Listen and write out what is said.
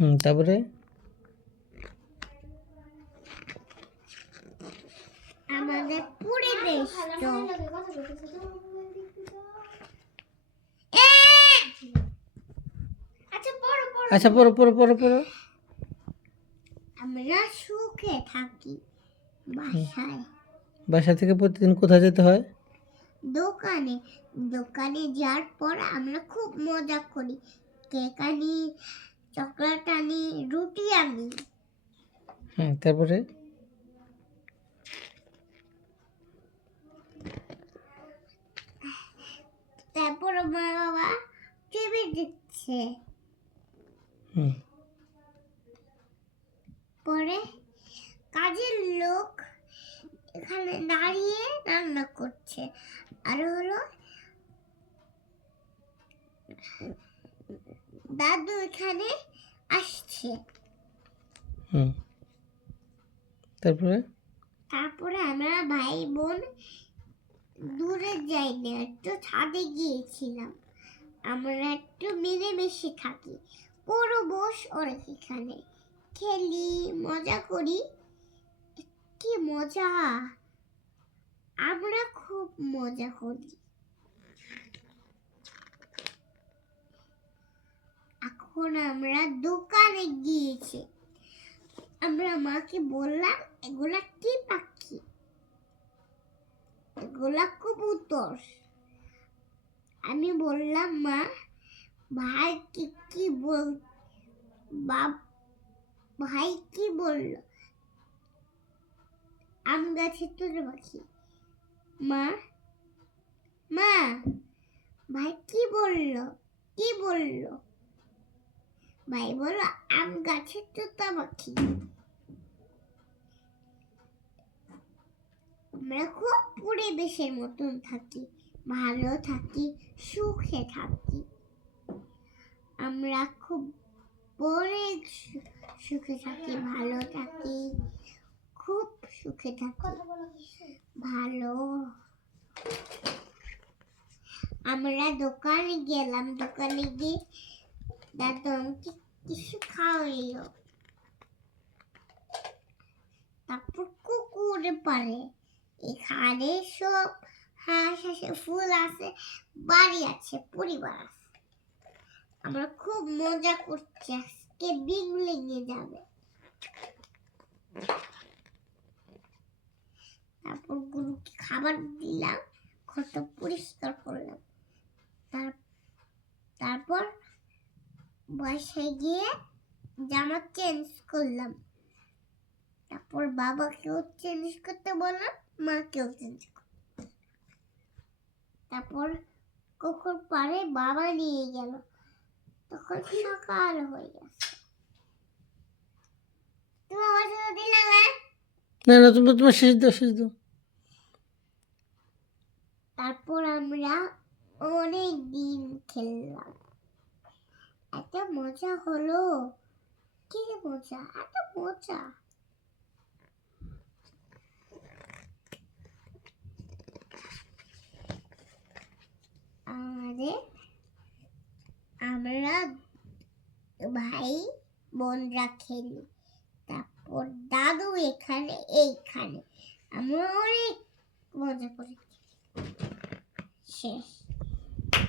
তারপরে আমাদের পরিবেশ তো আচ্ছা পড়ো পড়ো পড়ো পড়ো। আমরা সুখে থাকি বাসায়। বাসা থেকে প্রতিদিন কোথায় যেতে হয়? দোকানে। দোকানে যাওয়ার পর আমরা খুব মজা করি, কেক আনি, চকলেট আনি, রুটি আনি। তারপরে তারপর মা বাবা টিভি দেখছে। পরে কাজের লোক এখানে দাঁড়িয়ে রান্না করছে, আর হলো দাদু এখানে আসছে। তারপরে আমরা ভাই বোন দূরে যাইনি, একটু ছাদে গিয়েছিলাম। আমরা একটু মিলেমিশে থাকি, পুরো বস ওরা এখানে খেলি, মজা করি। কি মজা, আমরা খুব মজা করি। এখন আমরা দোকানে গিয়েছি। আমরা মাকে বললাম, এগুলা কি পাখি? এগুলা কবুতর। আমি বললাম, মা ভাই কি বল, ভাই কি বলল? আম গাছে তোরে পাখি। মা মা ভাই কি বলল? কি বলল? ভাই বলল, আম গাছে তোতা পাখি। আমরা খুব পরিবেশের মতন থাকি, ভালো থাকি, সুখে থাকি। আমরা খুব অনেক সুখে থাকি, ভালো থাকি, খুব সুখে থাকি, ভালো। আমরা দোকানে গেলাম, দোকানে গিয়ে দাদু আমাকে কিছু খাওয়াইলো। তারপর কুকুরে পারে এখানে সব হাঁস আছে, ফুল আছে, বাড়ি আছে, পরিবার আছে। আমরা খুব মজা করছি, আজকে বিগ লেগে যাবে। তারপর গরুকে খাবার দিলাম, ঘরটা পরিষ্কার করলাম। তারপর বাসায় গিয়ে জামা চেঞ্জ করলাম। তারপর বাবাকেও চেঞ্জ করতে বললাম, মাকেও চেঞ্জ করতে। তারপর কখন পারে বাবা নিয়ে গেল, তখন সকাল হয়ে গেছে। তুমি আমার সাথে দিলে না? না তোমার শেষ দাও। তারপর আমরা অনেক দিন খেললাম, এত মজা হলো। কি মজা, এত মজা। আমরা ভাই বোনরা খেলি। তারপর দাদু এখানে, এইখানে আমরা অনেক মজা করি। শেষ।